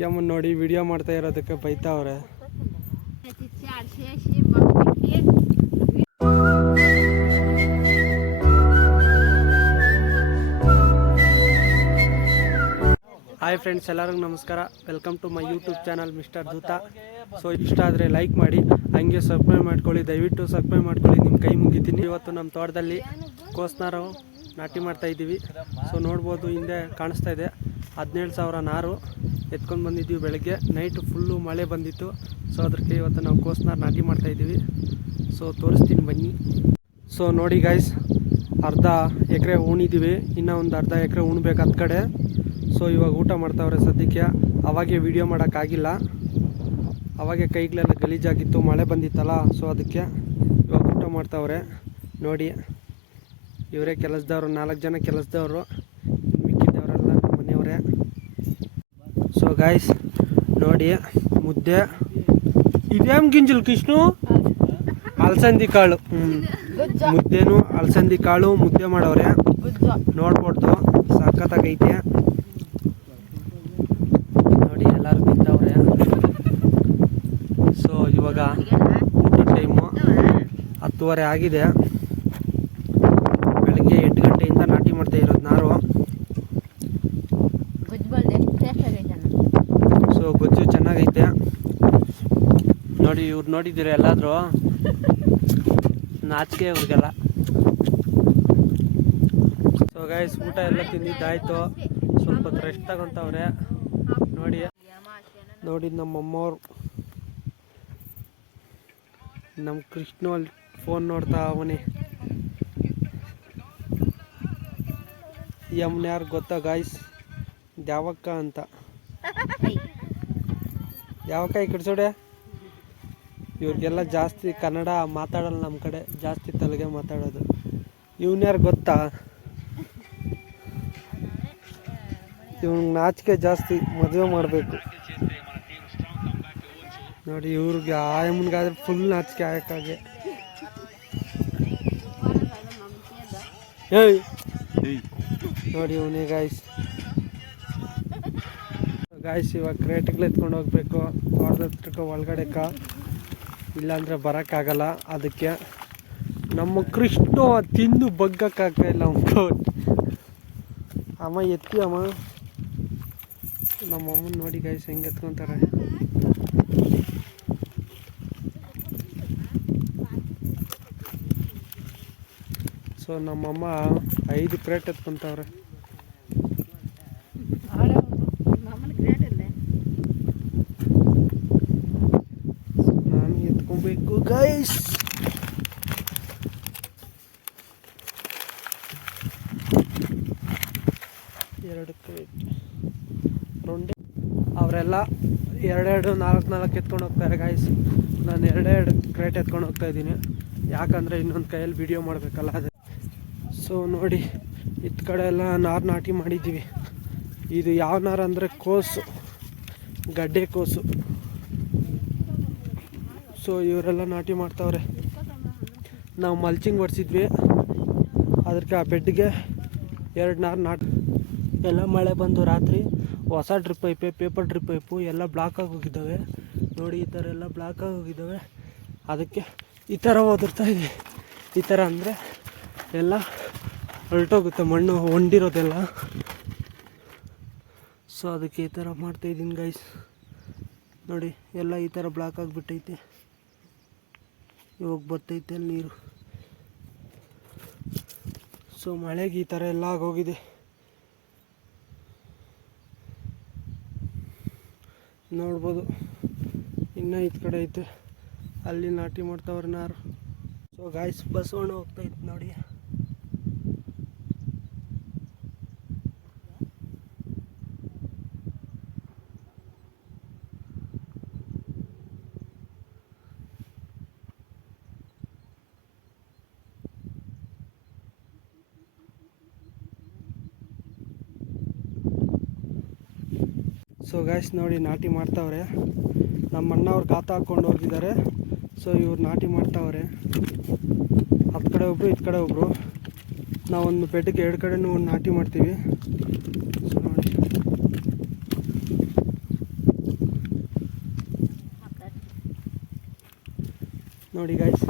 ಯಮ್ಮ ನೋಡಿ ವಿಡಿಯೋ ಮಾಡ್ತಾ ಇರೋದಕ್ಕೆ ಬೈತಾವ್ರೆ. ಹಾಯ್ ಫ್ರೆಂಡ್ಸ್, ಎಲ್ಲರಿಗೂ ನಮಸ್ಕಾರ. Welcome to my YouTube channel mister Dootha. So ಇಷ್ಟ ಆದರೆ ಲೈಕ್ ಮಾಡಿ, ಹಂಗೆ ಸಬ್ಸ್ಕ್ರೈಬ್ ಮಾಡ್ಕೊಳ್ಳಿ. ದಯವಿಟ್ಟು ಸಬ್ಸ್ಕ್ರೈಬ್ ಮಾಡ್ಕೊಳ್ಳಿ, ನಿಮ್ಮ ಕೈ ಮುಗಿತೀನಿ. ಇವತ್ತು ನಮ್ಮ ತೋಟದಲ್ಲಿ ಕೋಸ್ನಾರು ನಾಟಿ ಮಾಡ್ತಾ ಇದ್ದೀವಿ. ಸೊ ನೋಡ್ಬೋದು, ಹಿಂದೆ ಕಾಣಿಸ್ತಾ ಇದೆ 17,000 ನಾರು ಎತ್ಕೊಂಡು ಬಂದಿದ್ದೀವಿ. ಬೆಳಗ್ಗೆ ನೈಟ್ ಫುಲ್ಲು ಮಳೆ ಬಂದಿತ್ತು. ಸೊ ಅದಕ್ಕೆ ಇವತ್ತು ನಾವು ಕೋಸ್ನಾರು ನಾಟಿ ಮಾಡ್ತಾ ಇದ್ದೀವಿ. ಸೊ ತೋರಿಸ್ತೀನಿ ಬನ್ನಿ. ಸೊ ನೋಡಿ ಗೈಸ್, ಅರ್ಧ ಎಕರೆ ಉಣಿದ್ದೀವಿ, ಇನ್ನೂ ಒಂದು ಅರ್ಧ ಎಕರೆ ಉಣ್ಬೇಕು ಹತ್ತು ಕಡೆ. ಸೊ ಇವಾಗ ಊಟ ಮಾಡ್ತಾವ್ರೆ ಸದ್ಯಕ್ಕೆ. ಅವಾಗೆ ವಿಡಿಯೋ ಮಾಡೋಕ್ಕಾಗಿಲ್ಲ, ಅವಾಗೆ ಕೈಗಳೆಲ್ಲ ಗಲೀಜಾಗಿತ್ತು, ಮಳೆ ಬಂದಿತ್ತಲ್ಲ. ಸೊ ಅದಕ್ಕೆ ಇವಾಗ ಊಟ ಮಾಡ್ತಾವ್ರೆ. ನೋಡಿ, ಇವರೇ ಕೆಲಸದವರು, 4 ಜನ ಕೆಲಸದವರು, ಮಿಕ್ಕಿದ್ದವರೆಲ್ಲ ಮನೆಯವರೇ. ಸೊ ಗಾಯ್ಸ್ ನೋಡಿ, ಮುದ್ದೆ ಇದೇನು ಗಿಂಜಲ್ ಕೃಷ್ಣು, ಅಲಸಂದಿ ಕಾಳು. ಮುದ್ದೆನೂ ಅಲಸಂದಿ ಕಾಳು ಮುದ್ದೆ ಮಾಡವ್ರೆ. ನೋಡ್ಬೋದು, ಸಖತ್ತಾಗೈತೆ. ನೋಡಿ, ಎಲ್ಲರೂ ತಿಂತವ್ರೆ. ಸೊ ಇವಾಗ ಊಟದ ಟೈಮು 10:30 ಆಗಿದೆ. ಬೆಳಗ್ಗೆ 8 ಗಂಟೆಯಿಂದ ನಾಟಿ ಮಾಡ್ತಾ ಇರೋದು ನಾರು. ಸೊ ಗೊಜ್ಜು ಚೆನ್ನಾಗೈತೆ. ನೋಡಿ, ಇವ್ರು ನೋಡಿದ್ದೀರ ಎಲ್ಲಾದರೂ, ನಾಚಿಕೆ ಇವ್ರಿಗೆಲ್ಲ. ಸೊ ಗೈಸ್, ಊಟ ಎಲ್ಲ ತಿಂದಿದ್ದಾಯ್ತು. ಸ್ವಲ್ಪ ಹೊತ್ತು ರೆಸ್ಟ್ ತಗೊಂತವ್ರೆ. ನೋಡಿ ನಮ್ಮಮ್ಮವ್ರು, ನಮ್ಮ ಕೃಷ್ಣ ಅಲ್ಲಿ ಫೋನ್ ನೋಡ್ತಾ ಅವನೇ. ಯಮ್ನ ಯಾರು ಗೊತ್ತಾ ಗಾಯ್ಸ್? ದ್ಯಾವಕ್ಕ ಅಂತ. ಯಾವಕ್ಕ ಈ ಕಡೆ ಸೋಡೆ. ಇವ್ರಿಗೆಲ್ಲ ಜಾಸ್ತಿ ಕನ್ನಡ ಮಾತಾಡಲ್ಲ, ನಮ್ಮ ಕಡೆ ಜಾಸ್ತಿ ತೆಲುಗೆ ಮಾತಾಡೋದು. ಇವನ್ಯಾರು ಗೊತ್ತಾ? ಇವ್ನಿಗೆ ನಾಚಿಕೆ ಜಾಸ್ತಿ, ಮದುವೆ ಮಾಡಬೇಕು. ನೋಡಿ, ಇವ್ರಿಗೆ ಆಯಮ್ಮನಿಗಾದ್ರೆ ಫುಲ್ ನಾಚಿಕೆ ಆಯಕ್ಕಾಗೆ. ಏಯ್ ನೋಡಿ ಇವನೇ ಗಾಯ್ಸ್. ಇವಾಗ ಕ್ರೇಟಿಗೆ ಎತ್ಕೊಂಡು ಹೋಗ್ಬೇಕು ತೋಟದ ಹತ್ರಕ್ಕೆ, ಒಳಗಡೆಕ, ಇಲ್ಲಾಂದರೆ ಬರೋಕ್ಕಾಗಲ್ಲ. ಅದಕ್ಕೆ ನಮ್ಮ ಕೃಷ್ಣ ತಿಂದು ಬಗ್ಗಕ್ಕಾಗ್ತಾಯಿಲ್ಲ ಅವ್ನು. ಅಮ್ಮ ಎತ್ತಿ ಅಮ್ಮ. ನಮ್ಮಮ್ಮನ ನೋಡಿ ಗೈಸ್ ಹೆಂಗೆ ಎತ್ಕೊತಾರೆ. ಸೊ ನಮ್ಮಮ್ಮ 5 ಕ್ರೇಟ್ ಎತ್ಕೊತವ್ರೆ. ನಾನು ಎತ್ಕೊಬೇಕು ಗೈಸ್. ಎರಡು ಕ್ರೇಟ್ ರೊಂಡೆ. ಅವರೆಲ್ಲ 2 4 ಎತ್ಕೊಂಡು ಹೋಗ್ತಾರೆ ಗಾಯ್ಸ್. ನಾನು 2 ಕ್ರೇಟ್ ಎತ್ಕೊಂಡು ಹೋಗ್ತಾ ಇದ್ದೀನಿ, ಯಾಕಂದರೆ ಇನ್ನೊಂದು ಕೈಯಲ್ಲಿ ವಿಡಿಯೋ ಮಾಡಬೇಕಲ್ಲ ಅದೇ. ಸೊ ನೋಡಿ, ಇತ್ತ ಕಡೆ ಎಲ್ಲ ನಾರು ನಾಟಿ ಮಾಡಿದ್ದೀವಿ. ಇದು ಯಾವ ನಾರು ಅಂದರೆ ಕೋಸು, ಗಡ್ಡೆ ಕೋಸು. ಸೊ ಇವರೆಲ್ಲ ನಾಟಿ ಮಾಡ್ತಾವ್ರೆ. ನಾವು ಮಲ್ಚಿಂಗ್ ಹೊಡ್ಸಿದ್ವಿ, ಅದಕ್ಕೆ ಆ ಬೆಡ್ಗೆ 2 ನಾರು ಎಲ್ಲ ಮಳೆ ಬಂದು ರಾತ್ರಿ ಹೊಸ ಡ್ರಿಪ್ ಪೈಪೆ, ಪೇಪರ್ ಡ್ರಿಪ್ ಪೈಪು ಎಲ್ಲ ಬ್ಲಾಕ್ ಆಗಿ ಹೋಗಿದ್ದಾವೆ. ನೋಡಿ, ಈ ಥರ ಎಲ್ಲ ಬ್ಲಾಕ್ ಆಗಿ ಹೋಗಿದ್ದಾವೆ. ಅದಕ್ಕೆ ಈ ಥರ ಒದರ್ತಾ ಇದೆ. ಈ ಥರ ಅಂದರೆ ಎಲ್ಲ ಹೊರಟೋಗುತ್ತೆ, ಮಣ್ಣು ಹೊಂಡಿರೋದೆಲ್ಲ. ಸೊ ಅದಕ್ಕೆ ಈ ಥರ ಮಾಡ್ತಾಯಿದ್ದೀನಿ ಗೈಸ್. ನೋಡಿ, ಎಲ್ಲ ಈ ಥರ ಬ್ಲಾಕ್ ಆಗಿಬಿಟ್ಟೈತೆ. ಇವಾಗ ಬರ್ತೈತೆ ಅಲ್ಲಿ ನೀರು. ಸೊ ಮಳೆಗೆ ಈ ಥರ ಎಲ್ಲ ಆಗೋಗಿದೆ. ನೋಡ್ಬೋದು, ಇನ್ನೂ ಈ ಕಡೆ ಐತೆ, ಅಲ್ಲಿ ನಾಟಿ ಮಾಡ್ತಾವ್ರೆ ನಾರು. ಸೊ ಗಾಯ್ಸ್, ಬಸವಣ್ಣ ಹೋಗ್ತಾಯಿತ್ತು ನೋಡಿ. ಸೊ ಗಾಯ್ಸ್ ನೋಡಿ, ನಾಟಿ ಮಾಡ್ತಾವ್ರೆ. ನಮ್ಮ ಅಣ್ಣವ್ರು ಗಾತ ಹಾಕ್ಕೊಂಡು ಹೋಗಿದ್ದಾರೆ. ಸೊ ಇವ್ರು ನಾಟಿ ಮಾಡ್ತಾವ್ರೆ. ಹತ್ತು ಕಡೆ ಒಬ್ಬರು, ಇತ್ತು ಕಡೆ ಒಬ್ಬರು. ನಾವೊಂದು ಬೆಡ್ಗೆ 2 ಕಡೆನೂ ಒಂದು ನಾಟಿ ಮಾಡ್ತೀವಿ. ಸೊ ನೋಡಿ, ನೋಡಿ ಗೈಸ್,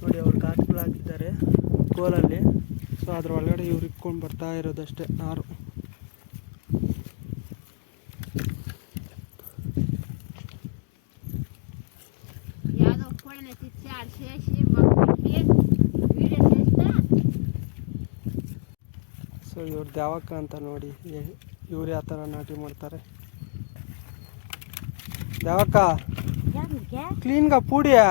ನೋಡಿ ಅವ್ರು ಗಾತ್ಗಳು ಹಾಕಿದ್ದಾರೆ ಕೋಲಲ್ಲಿ. ಸೊ ಅದ್ರ ಒಳಗಡೆ ಇವ್ರು ಇಟ್ಕೊಂಡು ಬರ್ತಾ ಇರೋದಷ್ಟೇ ನಾರು. ಸೊ ಇವ್ರು ದ್ಯಾವಕ್ಕ ಅಂತ ನೋಡಿ, ಇವ್ರು ಯಾವ ಥರ ನಾಟಿ ಮಾಡ್ತಾರೆ. ದ್ಯಾವಕ್ಕ ಕ್ಲೀನ್గా ಪೂಡಿಯಾ.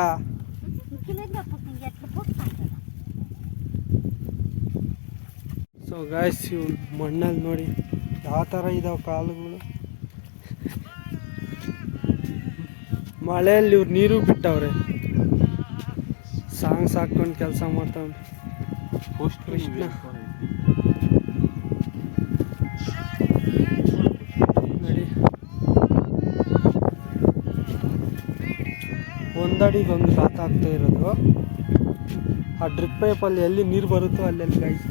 ಸೊ ಗಾಯ್ಸ್, ಇವ್ ಮಣ್ಣಲ್ಲಿ ನೋಡಿ ಯಾವ ಥರ ಇದಾವೆ ಕಾಲುಗಳು. ಮಳೆಯಲ್ಲಿ ಇವ್ರು ನೀರು ಬಿಟ್ಟವ್ರೆ. ಸಾಂಗ್ಸ್ ಹಾಕ್ಕೊಂಡು ಕೆಲಸ ಮಾಡ್ತಾವೆ. ಕೃಷ್ಣ ನೋಡಿ, ಒಂದಡಿಗೆ ಒಂದು ಗಾತ ಆಗ್ತಾ ಇರೋದು. ಆ ಡ್ರಿಪ್ ಪೈಪಲ್ಲಿ ಎಲ್ಲಿ ನೀರು ಬರುತ್ತೋ ಅಲ್ಲೆಲ್ಲಿ ಗೈಸ್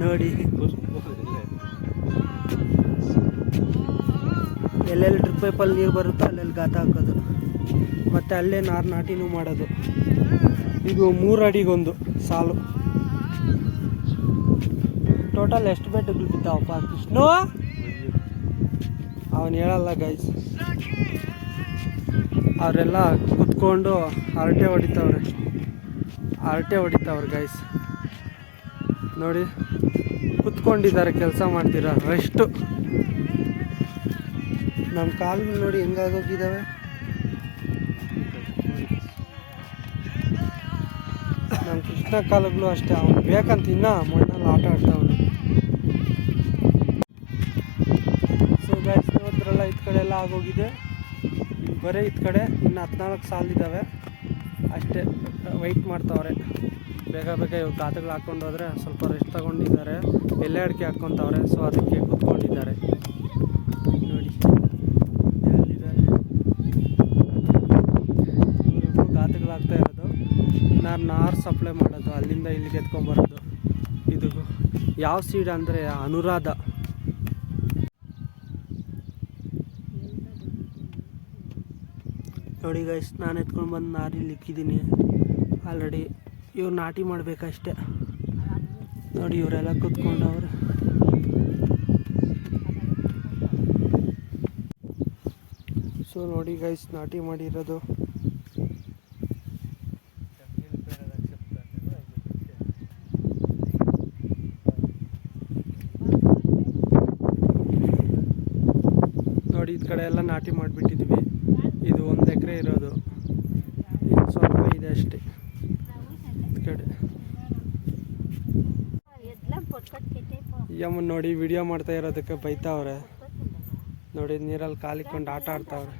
ನೋಡಿ, ಎಲ್ಲೆಲ್ಲಿ ಡ್ರಿಪ್ ಪೈಪಲ್ಲಿ ನೀರು ಬರುತ್ತೋ ಅಲ್ಲೆಲ್ಲಿ ಗಾತ ಹಾಕೋದು, ಮತ್ತು ಅಲ್ಲೇ ನಾಟಿನೂ ಮಾಡೋದು. ಇದು 3 ಅಡಿಗೊಂದು ಸಾಲು. ಟೋಟಲ್ ಎಷ್ಟು ಬೆಡ್ಗಳು ಬಿದ್ದಾವಪ್ಪ ಕೃಷ್ಣ? ಅವನು ಹೇಳಲ್ಲ ಗೈಸ್. ಅವರೆಲ್ಲ ಕುತ್ಕೊಂಡು ಹರಟೆ ಹೊಡಿತಾವ್ರೆ ಗೈಸ್. ನೋಡಿ ಕುತ್ಕೊಂಡಿದ್ದಾರೆ, ಕೆಲಸ ಮಾಡ್ತೀರ ರೆಸ್ಟು. ನಮ್ಮ ಕಾಲುಗಳು ನೋಡಿ ಹೆಂಗಾಗೋಗಿದ್ದಾವೆ. ನಮ್ಮ ಕೃಷ್ಣ ಕಾಲುಗಳು ಅಷ್ಟೇ, ಅವ್ನು ಬೇಕಂತ ಇನ್ನೂ ಮಣ್ಣಲ್ಲಿ ಆಟ ಆಡ್ತಾವನು. ಸೊ ಗೈಸ್, ನೋಡಿದ್ರಲ್ಲ, ಇದ್ ಕಡೆ ಎಲ್ಲ ಆಗೋಗಿದೆ. ಬರೀ ಇದ್ ಕಡೆ ಇನ್ನು 14 ಸಾಲಿದ್ದಾವೆ ಅಷ್ಟೇ. ವೆಯ್ಟ್ ಮಾಡ್ತಾವ್ರೆ. ಬೇಗ ಇವಾಗ ಗಾತಗಳು ಹಾಕ್ಕೊಂಡು ಹೋದರೆ ಸ್ವಲ್ಪ ರೆಸ್ಟ್ ತಗೊಂಡಿದ್ದಾರೆ. ಎಲೆ ಅಡಿಕೆ ಹಾಕ್ಕೊತಾವ್ರೆ. ಸೊ ಅದಕ್ಕೆ ಕೂತ್ಕೊಂಡಿದ್ದಾರೆ ನೋಡಿ, ಅಲ್ಲಿದ್ದಾರೆ. ಇವ್ರಿಗೂ ಗಾತಗಳು ಹಾಕ್ತಾ ಇರೋದು. ನಾರು ಸಪ್ಲೈ ಮಾಡೋದು, ಅಲ್ಲಿಂದ ಇಲ್ಲಿಗೆ ಎತ್ಕೊಂಬರೋದು. ಇದು ಯಾವ ಸೀಡ್ ಅಂದರೆ ಅನುರಾಧ. ನೋಡಿ ಗೈಸ್, ನಾನು ಎತ್ಕೊಂಡು ಬಂದು ನಾರಿಲ್ಲಿ ಇಕ್ಕಿದ್ದೀನಿ ಆಲ್ರೆಡಿ. ಇವ್ರು ನಾಟಿ ಮಾಡಬೇಕಷ್ಟೆ. ನೋಡಿ ಇವರೆಲ್ಲ ಕೂತ್ಕೊಂಡವ್ರೆ. ಸೊ ನೋಡಿ ಗೈಸ್, ನಾಟಿ ಮಾಡಿರೋದು. ನೋಡಿ ಈ ಕಡೆ ಎಲ್ಲ ನಾಟಿ ಮಾಡಿಬಿಟ್ಟಿದ್ವಿ. ಇದು 1 ಎಕರೆ ಇರೋದು, ಇದು ಸ್ವಲ್ಪ ಇದೆ ಅಷ್ಟೇ. ಈ ಕಡೆ ಯಮ್ಮನ್ ನೋಡಿ ವಿಡಿಯೋ ಮಾಡ್ತಾ ಇರೋದಕ್ಕೆ ಬೈತಾವ್ರೆ. ನೋಡಿ ನೀರಲ್ಲಿ ಕಾಲಿಕೊಂಡು ಆಟ ಆಡ್ತಾವ್ರೆ.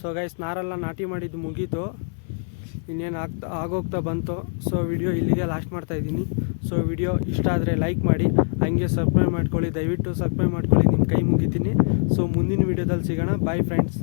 ಸೊ ಗೈಸ್, ನಾರೆಲ್ಲ ನಾಟಿ ಮಾಡಿದ್ದು ಮುಗೀತು. ಇನ್ನೇನು ಆಗೋಗ್ತಾ ಬಂತು. ಸೊ ವಿಡಿಯೋ ಇಲ್ಲಿಗೆ ಲಾಸ್ಟ್ ಮಾಡ್ತಾಯಿದ್ದೀನಿ. ಸೊ ವಿಡಿಯೋ ಇಷ್ಟ ಆದರೆ ಲೈಕ್ ಮಾಡಿ, ಹಂಗೆ ಸಬ್ಸ್ಕ್ರೈಬ್ ಮಾಡ್ಕೊಳ್ಳಿ. ದಯವಿಟ್ಟು ಸಬ್ಸ್ಕ್ರೈಬ್ ಮಾಡ್ಕೊಳ್ಳಿ, ನಿಮ್ಮ ಕೈ ಮುಗಿತೀನಿ. ಸೊ ಮುಂದಿನ ವಿಡಿಯೋದಲ್ಲಿ ಸಿಗೋಣ. Bye friends.